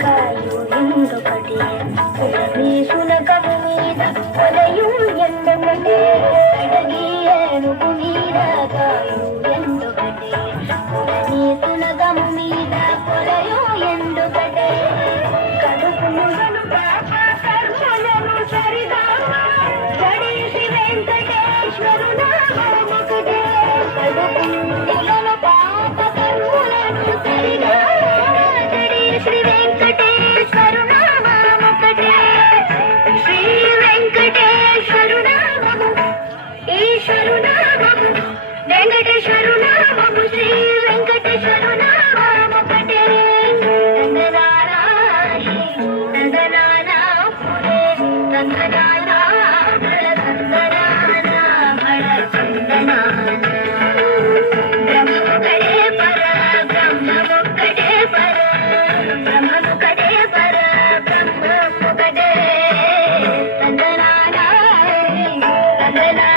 కాయు ఎందుకటి సునకము మీద కొలయు ఎందుకటి అడగి ఏనుగు మీద కాయు ఎందుకటి సునకము మీద కొలయు ఎందుకటి కడుపును కర్మలను సరిగా గణేశి వెంకటేశ్వరు నామముకటే కడుపులను పాప కర్మలను సరిగా శ్రీ వెంకటేశ్వరు నామముకటే శ్రీ వెంకటేశ్వరు నామము ఈశ్వరు నామము వెంకటేశ్వరు నామము శ్రీ వెంకటేశ్వరు నామముకటే తందనారాయణి తందనానా పురే తందనానా బల తందనానా బల తందనానా బ్రహ్మముకడే పర బ్రహ్మముకడే పర బ్రహ్మముకడే పర బ్రహ్మముకడే తందనారాయణి తందనా